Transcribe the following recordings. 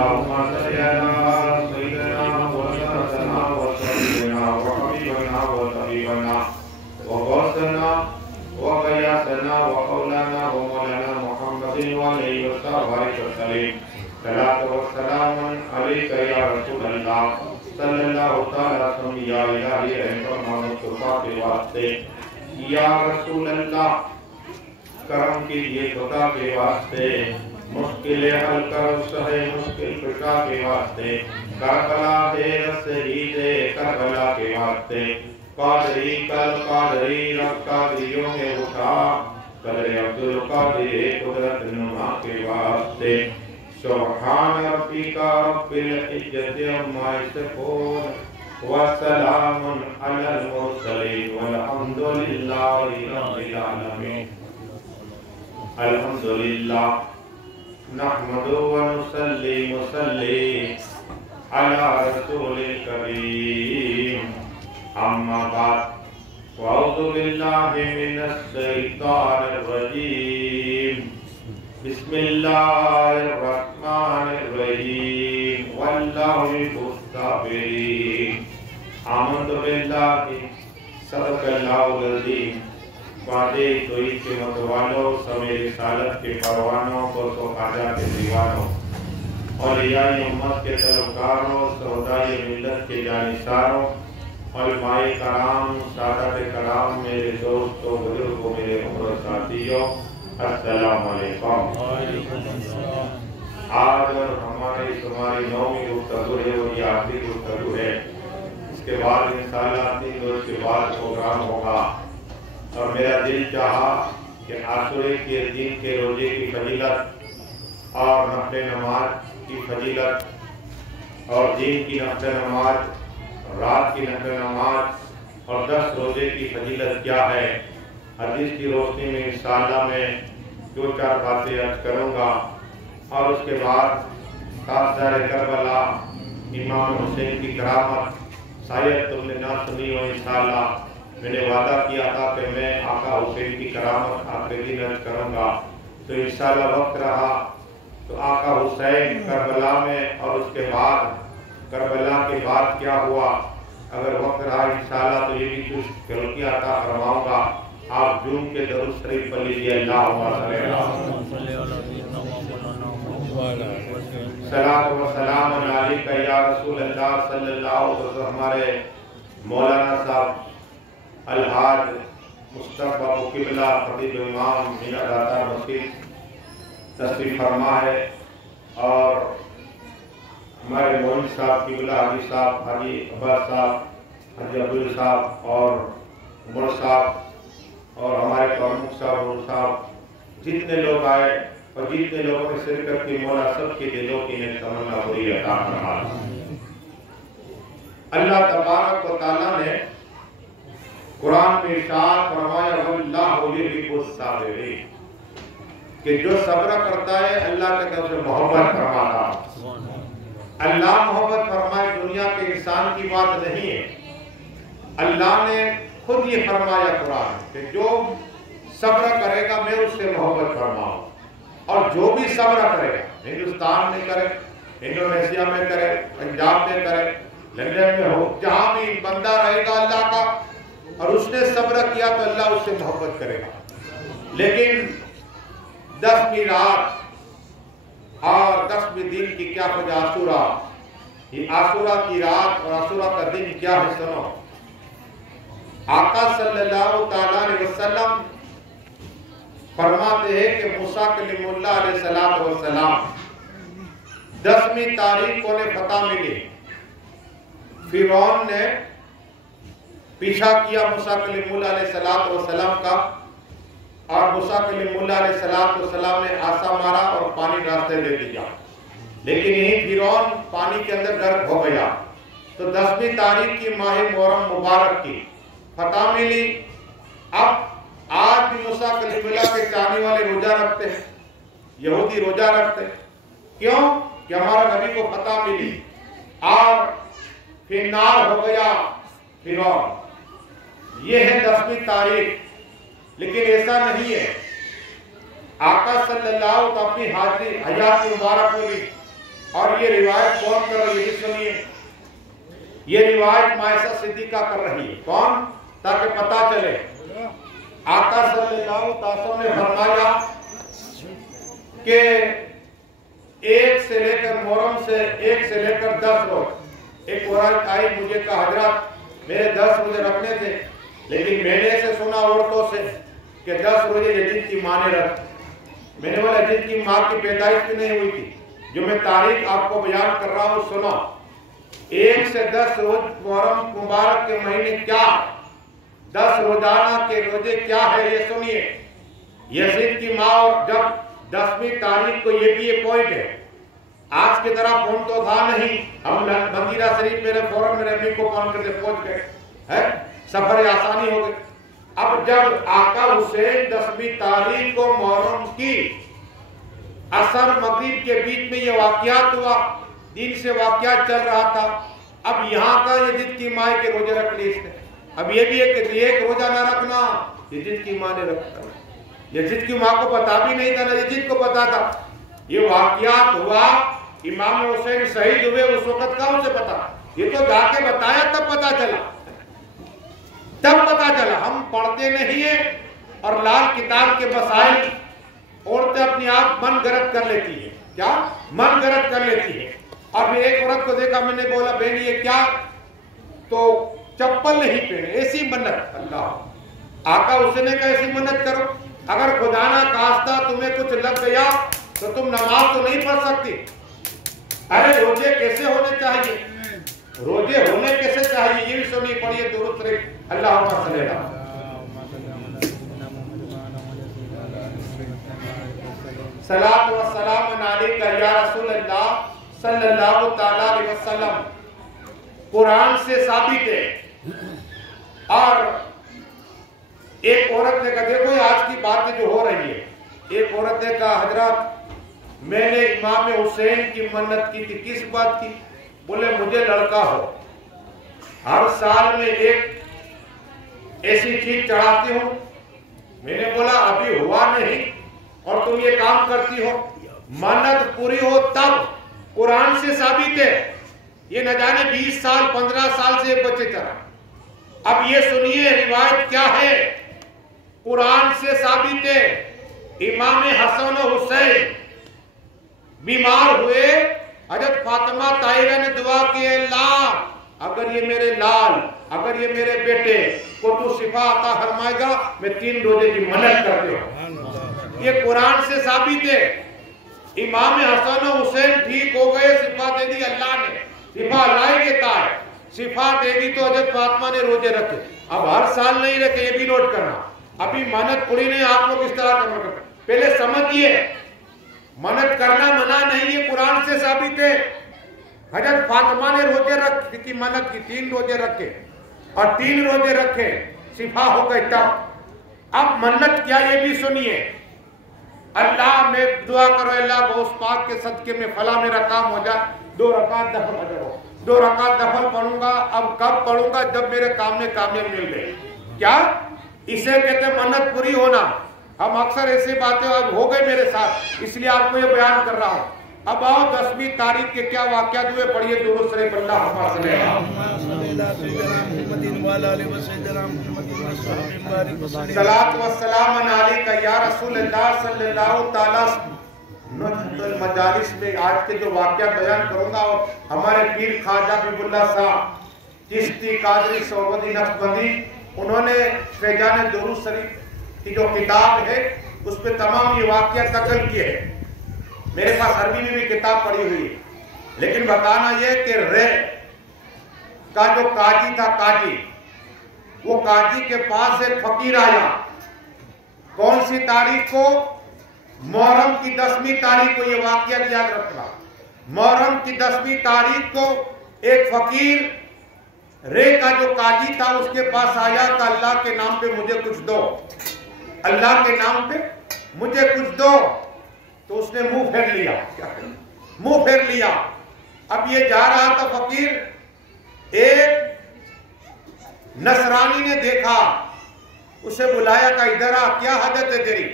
اللهم صل على سيدنا وسيدنا وسيدنا وحبيبنا وطبيبنا وغوثنا وغياثنا وقولنا ومولانا محمد وعليه وصحبه وسلم صلاة والسلام عليك يا رسول الله صلی اللہ تعالیٰ وسلم یا الہی رحمت مصطفیٰ کے واسطے یا رسول اللہ کرم کیجئے خدا کے واسطے مشکل حل کر سہے مشکل کشا کے واسطے کربلا دیر شہید کربلا کے واسطے قادری کل قادری رب قادریوں میں اٹھا قدر عبدالقادر قدرت نما کے واسطے سبحان ربک رب العزت عما یصفون وسلام علی المرسلین والحمد للہ رب العالمین الحمدللہ نحمد ونصلی علی رسول کریم اما بعد واعوذ باللہ من الشیطان الرجیم بسم اللہ الرحمن الرحیم واللہ يحب الصابرین آمنت باللہ صدق اللہ العظیم وعدے توحید کے متوالوں سمیع رسالت کے پروانوں کو خواجہ کے دیوانوں اولیاء امت کے طلبکاروں سودائی ملت کے جانثاروں علماء کرام سادات کرام میرے دوستوں بزرگوں میرے عمر ساتھیوں السلام علیکم۔ آج ہماری تمہاری نویں گفتگو ہے اور یہ آخری گفتگو ہے، اس کے بعد انشاءاللہ 3 روز کے بعد پروگرام ہوگا اور میرا دل چاہا کہ عاشورے کے دن کے روزے کی فضیلت اور نفل نماز کی فضیلت اور دن کی نفل نماز رات کی نفل نماز اور 10 روزے کی فضیلت کیا ہے، حدیث کی روشنی میں انشاءاللہ میں 2-4 باتیں عرض کروں گا اور اس کے بعد تاجدار کربلا امام حسین کی کرامت شاید تم نے نہ سنی ہو انشاءاللہ، میں نے وعدہ کیا تھا کہ میں آقا حسین کی کرامت آخری دن عرض کروں گا، تو انشاءاللہ وقت رہا تو آقا حسین کربلا میں اور اس کے بعد کربلا کے بعد کیا ہوا، اگر وقت رہا انشاءاللہ تو یہ بھی کچھ گلوکی عطا فرماؤں گا۔ آپ جون کے درود شریف پڑھ لیجیے، اللہم صلی صلاۃ و سلام علیک یا رسول اللہ صلی اللہ علیہ وسلم۔ ہمارے مولانا صاحب الحاج مصطفیٰ قبلہ خطیب امام مینا داتا مسجد تشریف فرما ہے اور ہمارے موہن صاحب قبلہ حاجی صاحب حاجی عباس صاحب حاجی عبدال صاحب اور عمر صاحب اور ہمارے پرمکھ صاحب اور صاحب جتنے لوگ آئے اور جتنے لوگوں نے شرکت کی، مولا سب کے دلوں کی نیک تمنا پوری عطا فرما۔ اللہ تبارک و تعالیٰ نے قرآن میں ارشاد فرمایا واللہ یحب الصابرین کہ جو صبر کرتا ہے اللہ کے طرف سے محبت فرماتا۔ اللہ محبت فرمائے دنیا کے انسان کی بات نہیں ہے، اللہ نے خود یہ فرمایا قرآن کہ جو صبر کرے گا میں اس سے محبت فرماؤں، اور جو بھی صبر کرے گا، ہندوستان میں کرے، انڈونیشیا میں کرے، پنجاب میں کرے، لندن میں ہو، جہاں بھی بندہ رہے گا اللہ کا اور اس نے صبر کیا تو اللہ اس سے محبت کرے گا۔ لیکن 10ویں رات اور 10ویں دن کی کیا وجہ عاشورہ، یہ عاشورہ کی رات اور عاشورہ کا دن کیا ہے سنو۔ آقا صلی اللہ علیہ وسلم فرماتے ہیں کہ موسیٰ کلیم اللہ علیہ السلام 10ویں تاریخ کو نے فتح ملی، فرعون نے پیچھا کیا موسیٰ کلیم اللہ علیہ السلام کا اور موسیٰ کلیم اللہ علیہ السلام نے عصا مارا اور پانی راستے دے دیا، لیکن یہی فرعون پانی کے اندر غرق ہو گیا۔ تو 10ویں تاریخ کی ماہ محرم مبارک کی فتح ملی۔ اب آج بھی موسیٰ کلیم اللہ کے چاہنے والے روزہ رکھتے ہیں، یہودی روزہ رکھتے ہیں، کیوں کہ ہمارا نبی کو فتح ملی اور فنار ہو گیا فرعون۔ یہ ہے 10ویں تاریخ، لیکن ایسا نہیں ہے۔ آقا صلی اللہ علیہ وسلم اپنی حیات مبارک میں بھی اور یہ روایت کون کر رہی ہے سنیے، یہ روایت مائسہ صدیقہ کر رہی ہے، کون؟ تاکہ پتا چلے آقا صلی اللہ علیہ وسلم نے فرمایا کہ ایک سے لے کر محرم سے 1 سے لے کر 10 روز ایک عورت آئی، مجھے کہا حضرت میرے 10 روزے رکھنے تھے، لیکن میں نے ایسے سنا عورتوں سے کہ 10 روزے یزید کی ماں نے رکھ، میں نے بولا یزید کی ماں کی پیدائش بھی نہیں ہوئی تھی، جو میں تاریخ آپ کو بیان کر رہا ہوں سنو، 1 سے 10 روز محرم مبارک کے مہینے کیا، 10 روزانہ کے روزے کیا ہے یہ سنیے، یزید کی ماں، اور جب 10ویں تاریخ کو یہ بھی ایک پوائنٹ ہے، آج کی طرح فون تو تھا نہیں، ہم مدینہ شریف میرے فوراً میرے امی کو کال کر کے پہنچ گئے، سفر آسانی ہو گئی۔ اب جب آقا حسین 10ویں تاریخ کو محرم کی عصر مغرب کے بیچ میں یہ واقعات ہوا، دن سے واقعات چل رہا تھا، اب یہاں کا یزید کی ماں کے روزے رکھ لیے اس نے، اب یہ بھی ایک روزہ نہ رکھنا، یزید کی ماں نے رکھا، یزید کی ماں کو پتا بھی نہیں تھا، نہ یزید کو پتا تھا، یہ واقعات ہوا، امام حسین شہید ہوئے، اس وقت کا اسے پتا، یہ تو جا کے بتایا تب پتا چلا، تب پتا چلا، ہم پڑھتے نہیں ہیں، اور لال کتاب کے مسائل عورتیں اپنی آپ من گرد کر لیتی ہیں، کیا؟ من گرد کر لیتی ہیں، اور میں ایک عورت کو دیکھا، میں نے بولا بہن یہ کیا؟ تو چپل نہیں پہنے، ایسی منت، اللہ آقا حسین نے کہا ایسی منت کرو، اگر خدا نہ خواستہ تمہیں کچھ لگ گیا تو تم نماز تو نہیں پڑھ سکتی، ارے روزے کیسے ہونے چاہیے، روزے ہونے کیسے چاہیے، یہ بھی سنی پڑھیے درود شریف، اللہم صلی اللہ صلاۃ و سلام علیک یا رسول اللہ صلی اللہ تعالی علیہ وسلم، قرآن سے ثابت ہے۔ اور ایک عورت نے کہا، دیکھو یہ آج کی باتیں جو ہو رہی ہے، ایک عورت نے کہا حضرت میں نے امام حسین کی منت کی تھی، کس بات کی؟ بولے مجھے لڑکا ہو، ہر سال میں ایک ایسی چیز چڑھاتی ہوں، میں نے بولا ابھی ہوا نہیں اور تم یہ کام کرتی ہو، منت پوری ہو تب، قرآن سے ثابت ہے، یہ نہ جانے 20 سال 15 سال سے بچے چلا، اب یہ سنیے روایت کیا ہے، قرآن سے ثابت ہے، امام حسن و حسین بیمار ہوئے، حضرت فاطمہ طاہرہ نے دعا کی، اللہ اگر یہ میرے لال، اگر یہ میرے بیٹے کو تو شفا عطا فرمائے گا، میں 3 روزے کی منت کرتے ہوں، یہ قرآن سے ثابت ہے، امام حسن و حسین ٹھیک ہو گئے، شفا دے دی اللہ نے، شفا اللہ دیتا ہے، شفا دے دی تو حضرت فاطمہ نے روزے رکھے، اب ہر سال نہیں رکھے، یہ بھی نوٹ کرنا، ابھی منت پوری نہیں، آپ لوگ اس طرح کرنا کرتے، پہلے سمجھئے منت کرنا منع نہیں، یہ قرآن سے ثابت ہے، حضرت فاطمہ نے روزے رکھ کی منت کی، 3 روزے رکھے، اور 3 روزے رکھے، شفا ہو گئی تب، اب منت کیا یہ بھی سنیے، اللہ میں دعا کرو اللہ غوث پاک کے صدقے میں فلاں میرا کام ہو جائے، 2 رکعت نفل اجر ہو، 2 رکعت نفل پڑھوں گا، اب کب پڑھوں گا؟ جب میرے کام میں کامیاب مل گئی، کیا؟ اسے کہتے ہیں منت پوری ہونا، ہم اکثر ایسی باتیں اب ہو گئے میرے ساتھ، اس لیے آپ کو یہ بیان کر رہا ہوں۔ اب آؤ 10ویں تاریخ کے کیا واقعات ہوئے، پڑھیے درود شریف، اللہم صلی صلاۃ و سلام علیک یا رسول اللہ صلی اللہ تعالی مجالس میں آج کے جو واقعات بیان کروں گا، اور ہمارے پیر خواجہ حبیب اللہ صاحب چشتی قادری سہروردی نقشبندی، انہوں نے فیضان درود شریف کی جو کتاب ہے اس پہ تمام یہ واقعات نقل کیے ہیں، میرے پاس عربی میں بھی کتاب پڑھی ہوئی ہے، لیکن بتانا یہ کہ رے کا جو قاضی تھا، قاضی، وہ قاضی کے پاس ایک فقیر آیا، کون سی تاریخ کو؟ محرم کی 10ویں تاریخ کو، یہ واقعہ یاد رکھنا، محرم کی 10ویں تاریخ کو ایک فقیر رے کا جو قاضی تھا اس کے پاس آیا کہ اللہ کے نام پہ مجھے کچھ دو، اللہ کے نام پہ مجھے کچھ دو، تو اس نے منہ پھیر لیا، منہ پھیر لیا، اب یہ جا رہا تھا فقیر، ایک نصرانی نے دیکھا، اسے بلایا کہ ادھر آ، کیا حاجت ہے تیری؟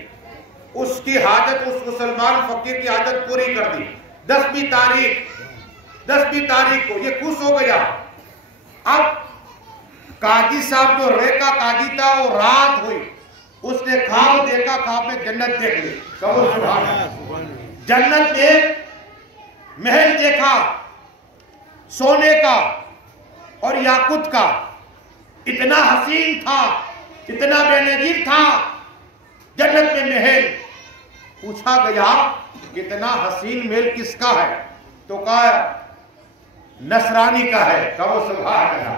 اس کی حاجت، اس مسلمان فقیر کی حاجت پوری کر دی، 10ویں تاریخ کو یہ خوش ہو گیا. اب قاضی صاحب جو ریکا قاضی تھا وہ رات ہوئی, اس نے خواب دیکھا, خواب میں جنت دیکھ لی. کہو سبحان اللہ. جنت میں محل دیکھا سونے کا اور یاقوت کا, اتنا حسین تھا, اتنا بے نظیر تھا جنت میں محل. پوچھا گیا کتنا حسین محل کس کا ہے؟ تو کہا نصرانی کا ہے. کہو سبحان اللہ.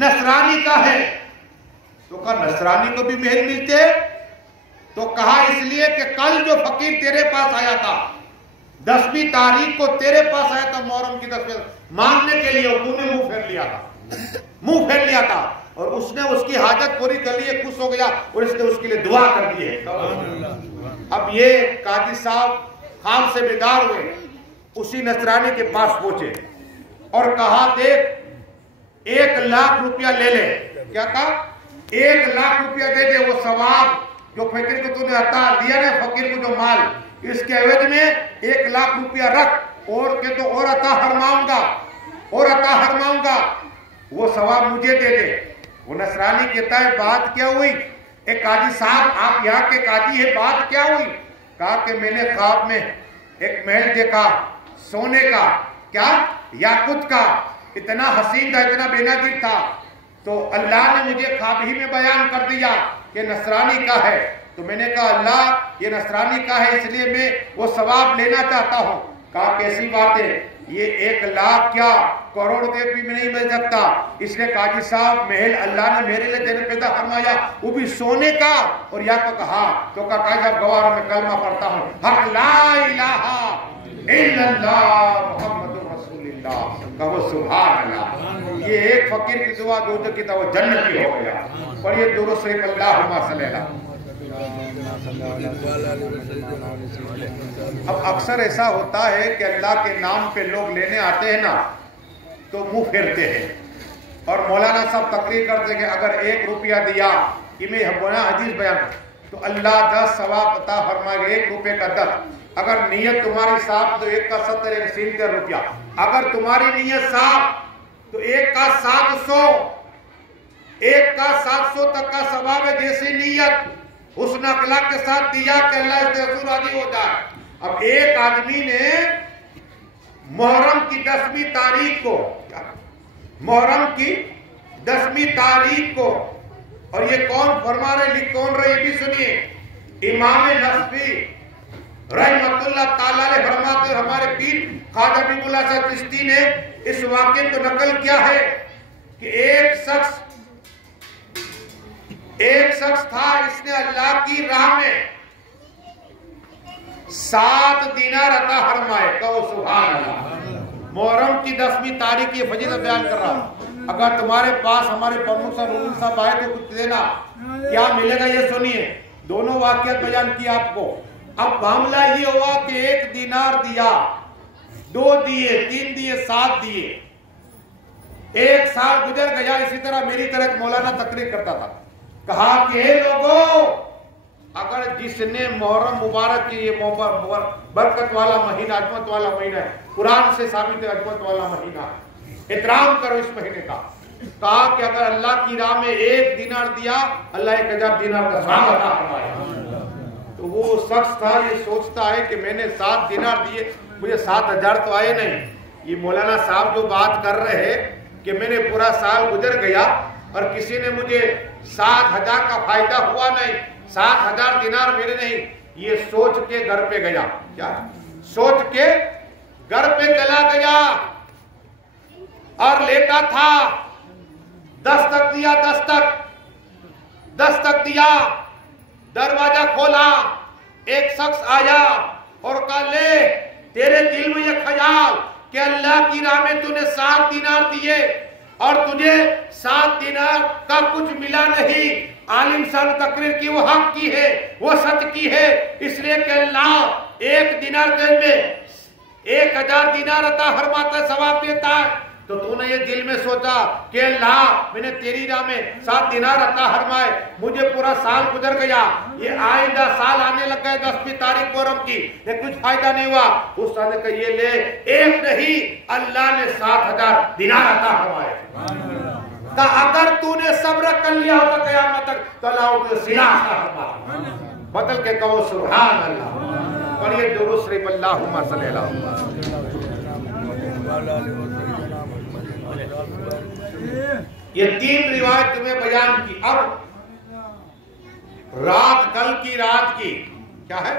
نصرانی کا ہے. تو کہا نصرانی کو بھی محل ملتے؟ تو کہا اس لیے کہ کل جو فقیر تیرے پاس آیا تھا 10ویں تاریخ کو تیرے پاس آیا تھا محرم کی 10ویں مانگنے کے لیے, اور تو نے منہ پھیر لیا تھا اور اس نے اس کی حاجت پوری کر لی, خوش ہو گیا اور اس نے اس کے لیے دعا کر دی ہے. اب یہ قاضی صاحب خواب سے بیدار ہوئے, اسی نصرانی کے پاس پہنچے اور کہا دیکھ 1,00,000 روپیہ لے لے. کیا کہا؟ 1,00,000 روپیہ دے دے, وہ ثواب جو فقیر کو تو نے عطا دیا نا, فقیر کو جو مال, اس کے عوض میں 1,00,000 روپیہ رکھ, اور کہ تو اور عطا فرماؤں گا, وہ ثواب مجھے دے دے. وہ نصرانی کہتا ہے بات کیا ہوئی؟ ایک قاضی صاحب آپ یہاں کے قاضی ہے, بات کیا ہوئی؟ کہا کہ میں نے خواب میں ایک محل دیکھا سونے کا, کیا یاقوت کا, اتنا حسین تھا, اتنا بے نظیر تھا. تو اللہ نے مجھے خواب ہی میں بیان کر دیا کہ نصرانی کا ہے. تو میں نے کہا اللہ یہ نصرانی کا ہے, اس لیے میں وہ ثواب لینا چاہتا ہوں. کہا کیسی بات ہے, یہ 1,00,000 کیا کروڑ روپے بھی نہیں مل سکتا. اس نے قاضی صاحب محل اللہ نے میرے لیے جنت پیدا فرمایا, وہ بھی سونے کا, اور یا تو کہا تو کہا قاضی صاحب گوارا میں کلمہ پڑھتا ہوں, حق لا الہ الا اللہ محمد رسول اللہ. کہو سبحان اللہ. یہ ایک فقیر کی دعا دوسرے کی دعا جنتی ہو گیا. اور یہ درود شریف اللہم صلی اللہ. اب اکثر ایسا ہوتا ہے کہ اللہ کے نام پہ لوگ لینے آتے ہیں نا تو منہ پھیرتے ہیں, اور مولانا صاحب تقریر کرتے ہیں کہ اگر 1 روپیہ دیا, کہ میں حدیث بیان تو اللہ 10 ثواب عطا فرمائے گا, 1 روپے کا 10. اگر نیت تمہاری صاف تو 1 کا 70 70 روپیہ. اگر تمہاری نیت صاف تو 1 کا 700, 1 کا 700 تک کا ثواب ہے. جیسی نیت حسن اخلاق کے ساتھ دیا کہ اللہ اس سے راضی ہو جائے. اب ایک آدمی نے محرم کی 10ویں تاریخ کو, محرم کی 10ویں تاریخ کو, اور یہ کون فرما رہے, لکھ کون رہے, یہ بھی سنیے. امام نصفی رحمت اللہ تعالی علیہ فرماتے ہیں, ہمارے پیر خواجہ حبیب اللہ صاحب چشتی نے اس واقعے کو نقل کیا ہے کہ ایک شخص تھا, اس نے اللہ کی راہ میں 7 دینار عطا فرمائے. کہو سبحان اللہ. محرم کی 10ویں تاریخ کی فضیلت بیان کر رہا ہوں. اگر تمہارے پاس ہمارے پرمکھ صاحب آئے تو کچھ دینا, کیا ملے گا یہ سنیے. دونوں واقعات بیان کیا آپ کو. اب معاملہ یہ ہوا کہ 1 دینار دیا, 2 دیے, 3 دیے, 7 دیے. 1 سال گزر گیا. اسی طرح میری طرح ایک مولانا تقریر کرتا تھا, کہا کہ اے لوگوں, اگر جس نے محرم مبارک کی, یہ برکت والا مہینہ, عظمت والا مہینہ ہے, قرآن سے ثابت ہے عظمت والا مہینہ, احترام کرو اس مہینے کا. کہا کہ اگر اللہ کی راہ میں 1 دینار دیا, اللہ 1000 دینار کا ثواب عطا فرمائے. تو وہ شخص تھا, یہ سوچتا ہے کہ میں نے 7 دینار دیے, مجھے 7000 تو آئے نہیں. یہ مولانا صاحب جو بات کر رہے ہیں کہ میں نے پورا سال گزر گیا اور کسی نے مجھے 7000 کا فائدہ ہوا نہیں, 7000 دینار میرے نہیں. یہ سوچ کے گھر پہ گیا, کیا سوچ کے گھر پہ چلا گیا اور لیتا تھا. دستک دیا, دستک دیا, دروازہ کھولا. ایک شخص آیا اور کہا لے, تیرے دل میں یہ خیال کہ اللہ کی راہ میں تو نے 7 دینار دیے اور تجھے 7 دینار کا کچھ ملا نہیں. عالم صاحب تقریر کی, وہ حق کی ہے, وہ سچ کی ہے, اس لیے کہ اللہ 1 دینار کے میں 1000 دینار عطا فرماتا ہے, ثواب دیتا ہے. تو تو نے یہ دل میں سوچا کہ اللہ میں نے تیری راہ میں 7 دینار عطا فرمائے، مجھے پورا سال گزر گیا، یہ آئندہ سال آنے لگ گئے 10ویں تاریخ محرم کی، لیکن کچھ فائدہ نہیں ہوا۔ اس طرح نے کہا یہ لے، ایک نہیں اللہ نے 7000 دینار عطا فرمائے۔ اگر تو نے صبر کر لیا ہوتا قیامت تک تو اللہ تجھے سلا عطا فرمائے۔ بدل کے کہو سبحان اللہ، پڑھیے درود شریف اللہم صلی اللہ علیہ وسلم۔ یہ 3 روایت تمہیں بیان کی۔ اب رات، کل کی رات کی کیا ہے،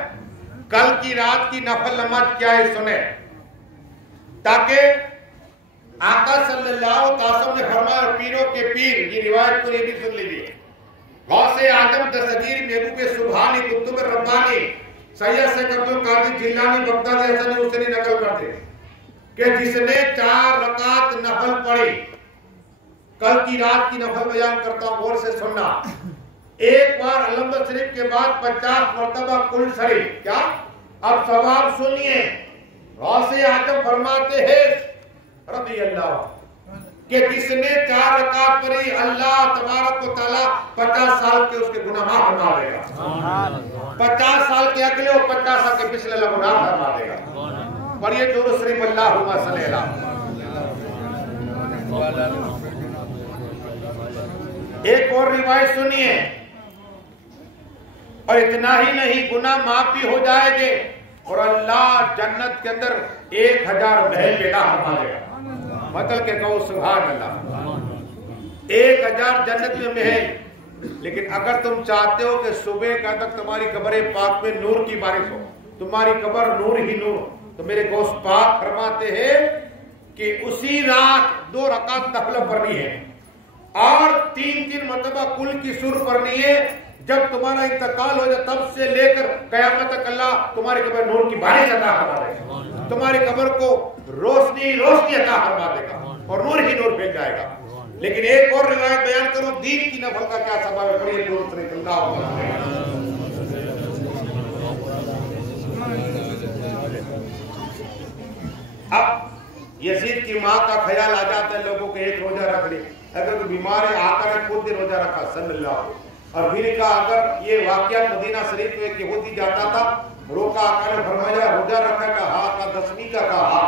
کل کی رات کی نفل نماز کیا ہے سنیں، تاکہ آقا صلی اللہ علیہ وسلم نے فرمایا پیروں کے پیر، یہ روایت کو یہ بھی سن لیجیے، غوث اعظم دستگیر محبوب سبحانی قطب ربانی سید شیخ عبد القادر جیلانی بغدادی حسن حسینی نقل کرتے کہ جس نے 4 رکعت نفل پڑھی، کل کی رات کی نفل بیان کرتا ہوں، غور سے سننا، ایک بار الحمد شریف کے بعد 50 مرتبہ کل شریف، کیا؟ اب ثواب سنیے، غوث اعظم فرماتے ہیں رضی اللہ کہ جس نے 4 رکعت پڑھی اللہ تبارک و تعالی 50 سال کے اس کے گناہ معاف فرما دے گا، 50 سال کے اگلے اور 50 سال کے پچھلے اللہ گناہ فرما دے گا۔ پڑھیے درود شریف اللہم صلی اللہ۔ ایک اور روایت سنیے، اور اتنا ہی نہیں گناہ معاف بھی ہو جائے گے اور اللہ جنت کے اندر 1000 محل پیدا فرما دے گا۔ بدل کے کہو سبحان اللہ، 1000 جنت میں محل۔ لیکن اگر تم چاہتے ہو کہ صبح کا تک تمہاری قبر پاک میں نور کی بارش ہو، تمہاری قبر نور ہی نور، تو میرے گوشت پاک فرماتے ہیں کہ اسی رات 2 رکعت نفل پڑھنی ہے اور 3 مرتبہ کل کی سور پڑھنی ہے۔ جب تمہارا انتقال ہو جائے تب سے لے کر قیامت تک اللہ تمہاری قبر نور کی بارش عطا فرما دے گا، تمہاری قبر کو روشنی عطا فرما دے گا اور نور ہی نور پھیل جائے گا۔ لیکن ایک اور روایت بیان کروں دین کی نفل کا کیا سبب ہے، پڑھیے درود شریف اللہم صلی اللہ۔ اب یزید کی ماں کا خیال آ جاتا ہے لوگوں کے ایک روزہ رکھ لے، اگر کوئی بیمار ہے آقا نے خود بھی روزہ رکھا صلی اللہ علیہ وسلم، اور پھر کہا اگر یہ واقعہ مدینہ شریف میں ایک یہودی جاتا تھا، روکا آقا نے فرمایا روزہ رکھا کا ہاں، کا 10ویں کا کہا،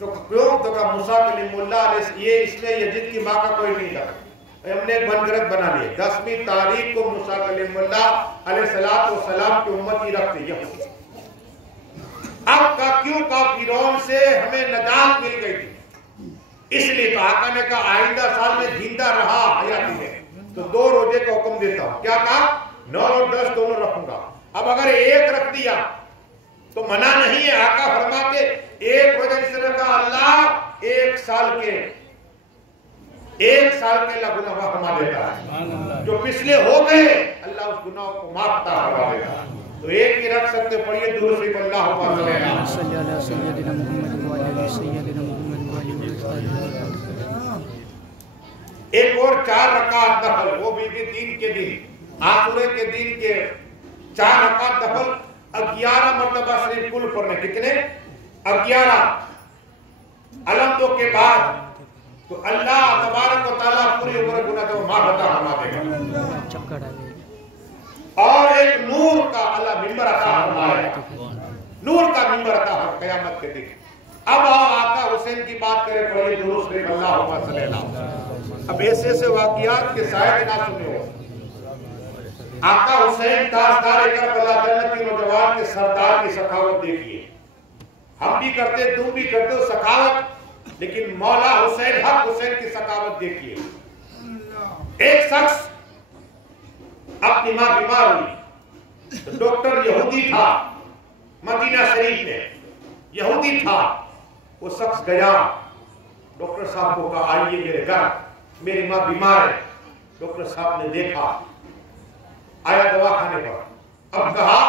تو کیوں؟ تو کہا موسیٰ کلیم اللہ علیہ، یہ اس میں یزید کی ماں کا کوئی نہیں تھا، ہم نے ایک بنگرت بنا لیا، 10ویں تاریخ کو موسیٰ کلیم اللہ علیہ السلام کی امت ہی رکھتے یہ۔ اب کا کیوں کا فرعون سے ہمیں نجات مل گئی تھی، اس لیے تو آقا نے کہا آئندہ سال میں زندہ رہا حیاتی میں تو 2 روزے کا حکم دیتا ہوں، کیا کہا 9 اور 10 دونوں رکھوں گا۔ اب اگر ایک رکھ دیا تو منع نہیں ہے، آقا فرماتے ایک روزہ جس نے کہا اللہ 1 سال کے اللہ گناہ معاف فرما دیتا ہے، جو پچھلے ہو گئے اللہ اس گناہ کو معاف فرما دیتا ہے، تو ایک ہی رکھ سکتے۔ پڑھیے درود شریف اللہم صلی علی سیدنا محمد و علی سیدنا محمد و علی وسلم۔ ایک اور 4 رکعت نفل، وہ بھی دین کے دن، عاشورے کے دن کے 4 رکعت نفل 11 مرتبہ شریف کل پڑھنے، کتنے؟ 11 علمدوں کے بعد، تو اللہ تبارک و تعالیٰ پوری عمر گناہ تو معاف عطا فرما دے گا۔ اور ایک نور کا اللہ ممبر عطا فرمائے گا، نور کا ممبر عطا فرمائے قیامت کے دن۔ اب آقا حسین کی بات کریں، پڑھیے درود شریف اللہم صلی اللہ۔ اب ایسے واقعات کے شاید نہ سنے ہو، آقا حسین تاجدار کربلا جنت کے نوجوان کے سردار کی سخاوت دیکھیے، ہم بھی کرتے تم بھی کرتے ہو سخاوت، لیکن مولا حسین حق حسین کی سخاوت دیکھیے۔ ایک شخص اپنی ماں بیمار ہوئی تو ڈاکٹر یہودی تھا، مدینہ شریف میں یہودی تھا، وہ شخص گیا ڈاکٹر صاحب کو کہا آئیے میرے گھر، میری ماں بیمار ہے۔ ڈاکٹر صاحب نے دیکھا، آیا دوا کھانے پر، اب کہا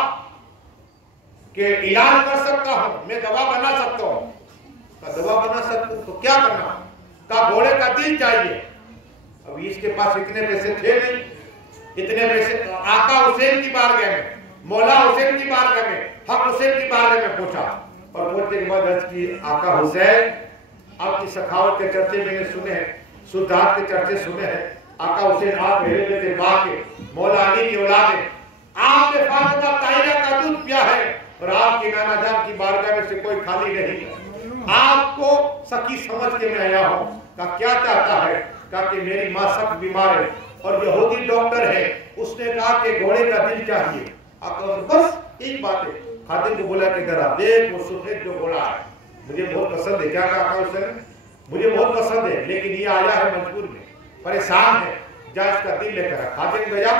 کہ علاج کر سکتا ہوں، میں دوا بنا سکتا ہوں۔ کہا دوا بنا سکتا ہوں تو کیا کرنا؟ کہا گھوڑے کا دل چاہیے۔ اب اس کے پاس اتنے پیسے تھے نہیں، اتنے پیسے آقا حسین کی بارگاہ میں، مولا حسین کی بارگاہ میں، حق حسین کی بارگاہ میں پہنچا اور پہنچنے کے بعد عرض کی آقا حسین آپ کی سخاوت کے چرچے میں نے سنے ہیں، سدھات کے چرچے سنے ہیں. آقا حسین آپ میرے بیٹے باپ کے مولا علی کی اولاد ہیں. آپ نے فاطمہ طاہرہ کا دودھ پیا ہے اور آپ کی نانا جان کی بارگاہ میں سے کوئی خالی نہیں. آپ کو سخی سمجھ کے میں آیا ہوں. کہا کیا چاہتا ہے؟ کہا کہ میری ماں سخت بیمار ہے اور یہودی ڈاکٹر ہے، اس نے کہا کہ گھوڑے کا دل چاہیے. آقا بس ایک بات ہے. خادم کو بولا کہ ذرا دیکھ وہ سفید جو گھوڑا ہے مجھے بہت پسند ہے. کیا کہا آقا حسین؟ مجھے بہت پسند ہے لیکن یہ آیا ہے مجبور میں، پریشان ہے، جا اس کا دل لے کر آ. خادم بھیجا،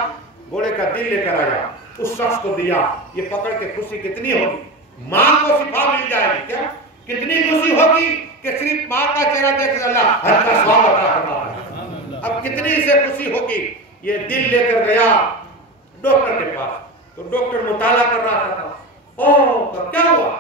گھوڑے کا دل لے کر آیا، اس شخص کو دیا. یہ پکڑ کے خوشی کتنی ہوگی، ماں کو شفا مل جائے گی. کیا کتنی خوشی ہوگی کہ صرف ماں کا چہرہ دیکھ اللہ ہر کا ثواب عطا فرماتا ہے. اب کتنی سے خوشی ہوگی. یہ دل لے کر گیا ڈاکٹر کے پاس. تو ڈاکٹر مطالعہ کر رہا تھا. اوہ کیا ہوا؟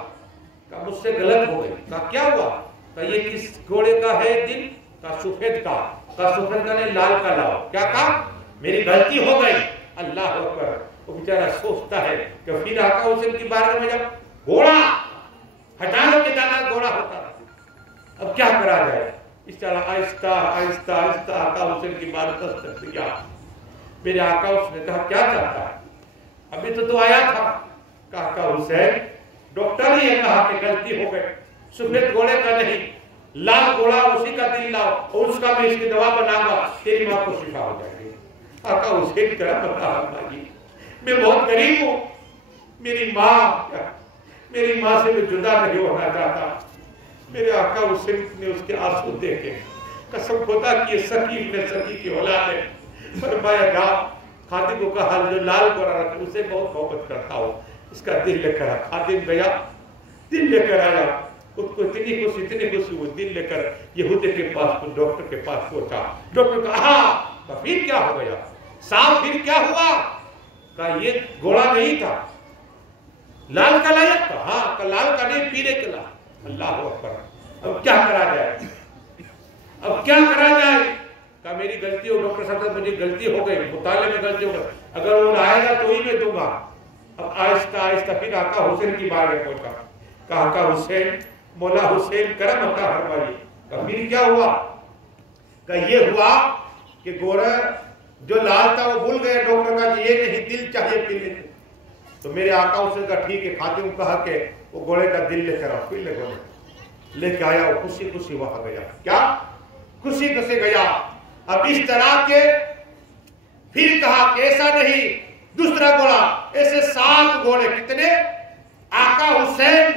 کہا مجھ سے غلط ہو گئی. کہا کیا ہوا؟ کہا یہ کس گھوڑے کا ہے دل؟ کہا سفید کا. کہا سفید کا نہیں لال کا لاؤ. کیا کہا؟ میری غلطی ہو گئی. اللہ اکبر. وہ بیچارہ سوچتا ہے کہ پھر آقا حسین کی بارگاہ میں جب گھوڑا ہزاروں کے تعداد گھوڑا ہوتا ہے اب کیا کرا جائے. اس طرح آہستہ آہستہ آہستہ آقا حسین کی بارگاہ دستک دیا. میرے آقا اس نے کہا کیا چاہتا ہے؟ ابھی تو آیا تھا. کہا آقا حسین ڈاکٹر نے یہ کہا کہ غلطی ہو گئی، سفید گھوڑے کا نہیں لال گھوڑا اسی کا دل لاؤ اور اس کا میں اس کی دوا بناؤں گا، تیری ماں کو شفا ہو جائے گی. آقا حسین کرم عطا فرمائیے، میں بہت غریب ہوں، میری ماں سے میں جدا نہیں ہونا چاہتا. میرے آقا حسین نے اس کے آنسو دیکھے. قسم خدا کی یہ سکی میں سکی کی اولاد ہے. فرمایا جا خادم کو کہا جو لال گھوڑا رکھے اسے بہت محبت کرتا ہو، اس کا دل لے کر آ. خادم گیا، دل لے کر آیا. اس کو اتنی خوشی وہ دل لے کر یہودی کے پاس ڈاکٹر کے پاس پہنچا. ڈاکٹر کہا پھر کیا ہو گیا؟ صاحب پھر کیا ہوا؟ کہا یہ گھوڑا نہیں تھا، لال کا لایا تھا. ہاں کہ لال کا نہیں پیلے کا لا. اللہ اکبر. اب کیا کرا جائے؟ اب کیا کرا جائے؟ کہا میری غلطی ہو ڈاکٹر صاحب، مجھے غلطی ہو گئی، مطالعے میں غلطی ہو گئی، اگر وہ آئے گا تو ہی میں دوں گا. اب آہستہ آہستہ پھر آقا حسین کی بارگاہ پہنچا. کہا آقا حسین مولا حسین کرم عطا فرمائیے. کہا پھر کیا ہوا؟ کہا یہ ہوا کہ گھوڑا جو لال تھا وہ بھول گئے ڈاکٹر کا کہ یہ نہیں دل چاہیے پینے. تو میرے آقا حسین کا ٹھیک ہے. خادم کہا کہ وہ گھوڑے کا دل لے کر آؤ. پھر لے کے آیا. وہ خوشی خوشی وہاں گیا. کیا خوشی خوشی گیا. اب اس طرح کے پھر کہا کہ ایسا نہیں دوسرا گھوڑا. ایسے 7 گھوڑے. کتنے؟ آقا حسین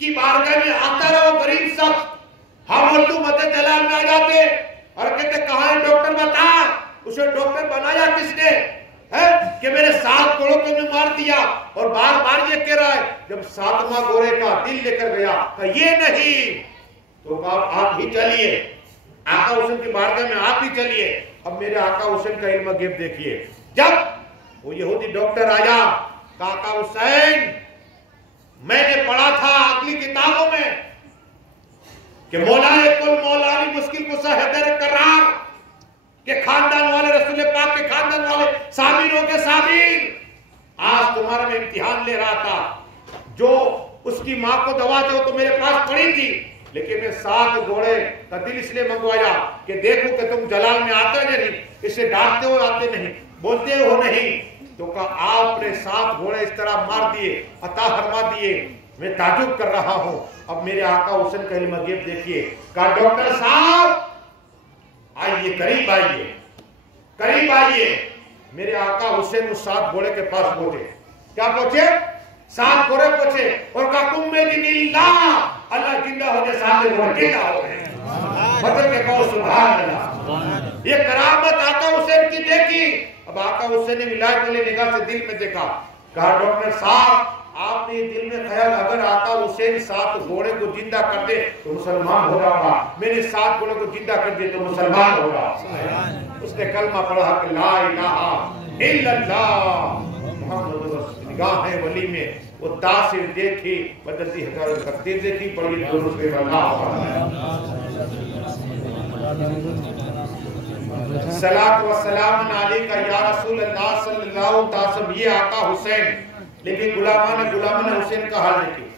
کی بارگاہ میں آتا رہا وہ غریب شخص. ہم اور تو مدد جلال میں آ جاتے اور کہتے کہاں ہے ڈاکٹر بتا. اسے ڈاکٹر بنایا کس نے کہ میرے 7 گھوڑوں کو میں مار دیا. اور بار بار یہ کہہ رہا ہے جب 7واں گھوڑے کا دل لے کر گیا کہ یہ نہیں تو آپ ہی چلیے. آقا حسین کی بارگاہ میں آپ ہی چلیے. اب میرے آقا حسین کا علم غیب دیکھیے. جب وہ یہودی ڈاکٹر آیا کہ آقا حسین میں نے پڑھا تھا اگلی کتابوں میں کہ مولا کل مولا علی مشکل کشا حیدر کرار کہ خاندان والے رسول پاک کے خاندان والے سامعینوں کے سامعین. آج تمہارا میں امتحان لے رہا تھا. جو اس کی ماں کو دوا دے وہ تو میرے پاس پڑی تھی لیکن میں 7 گھوڑے کا دل اس لیے منگوایا کہ دیکھو کہ تم جلال میں آتے نہیں، اسے ڈانٹتے ہو آتے نہیں، بولتے ہو نہیں. تو کہا آپ نے 7 گھوڑے اس طرح مار دیے، عطا فرما دیے. میں تعجب کر رہا ہوں. اب میرے آقا حسین کا علم غیب دیکھیے. کہا ڈاکٹر صاحب آئیے، قریب آئیے، قریب آئیے. میرے آقا حسین اس 7 گھوڑے کے پاس پہنچے. کیا پہنچے؟ 7 گھوڑے پہنچے اور کہا کم میں دن اللہ زندہ ہو جائے. 7 گھوڑے زندہ ہو گئے. مطلب کہ کہو سبحان اللہ. یہ کرامت آقا حسین کی دیکھی. اب آقا حسین نے ولایت والی نگاہ سے دل میں دیکھا. کہا ڈاکٹر صاحب آپ نے دل میں خیال اگر آقا حسین 7 گھوڑے کو زندہ کر دے تو مسلمان ہو جاؤں گا، میں نے 7 گھوڑے کو زندہ کر دے تو مسلمان ہوگا. اس نے کلمہ پڑھا کہ لا الہ الا اللہ محمد رسول. نگاہ ہے ولی میں وہ تاثیر دیکھی، بدلتی ہزاروں تقدیر دیکھی. پڑھی درود پہ صلاۃ و سلام علیکہ یا رسول اللہ صلی اللہ علیہ وسلم. یہ آقا حسین. لیکن غلامان حسین کا حال دیکھیں.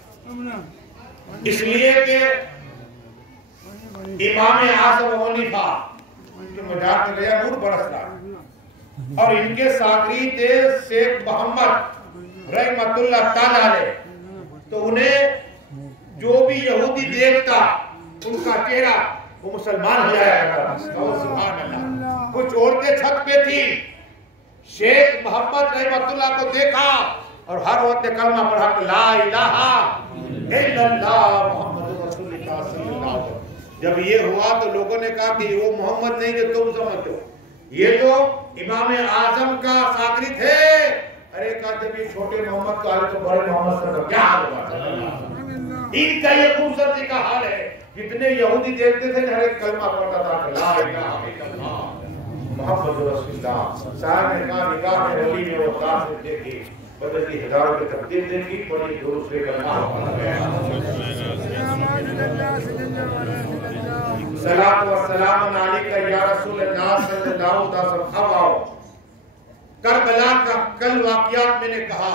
اس لیے کہ امام اعظم حنیفہ ان کے مزار میں گیا، نور برس رہا، اور ان کے ساگری تھے شیخ محمد رحمت اللہ تعالی علیہ، تو انہیں جو بھی یہودی دیکھتا ان کا چہرہ وہ مسلمان ہو جایا کرتا، سبحان اللہ۔ کچھ عورتیں چھت پہ تھی، شیخ محمد رحمت اللہ کو دیکھا اور ہر وقت کلمہ پڑھا کہ لا الہ الا اللہ محمد رسول اللہ صلی اللہ علیہ وسلم۔ جب یہ ہوا تو لوگوں نے کہا کہ وہ محمد نہیں جو تم سمجھو، یہ تو امام اعظم کا شاگرد ہے۔ ارے کہا جب یہ چھوٹے محمد کو آئے تو بڑے محمد صلی اللہ علیہ وسلم کیا حال ہوگا؟ ان کا یہ خوبصورتی کا حال ہے، جتنے یہودی دیکھتے تھے ہر ایک کلمہ پڑھتا تھا کہ لا الہ الا اللہ محمد رسول اللہ۔ صاحب نے کہا نگاہ میں ولی نے وہ ذات سے دیکھی، بدل کی ہزاروں کی تقدیر دیکھی، بڑی دوسرے کلمہ صلاۃ و سلام علیکہ یا رسول اللہ صلی اللہ علیہ وسلم۔ اب آؤ، کربلا کا کل واقعات میں نے کہا،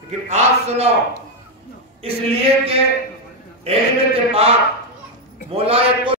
لیکن آج سناؤ، اس لیے کہ اہل بیت پاک مولا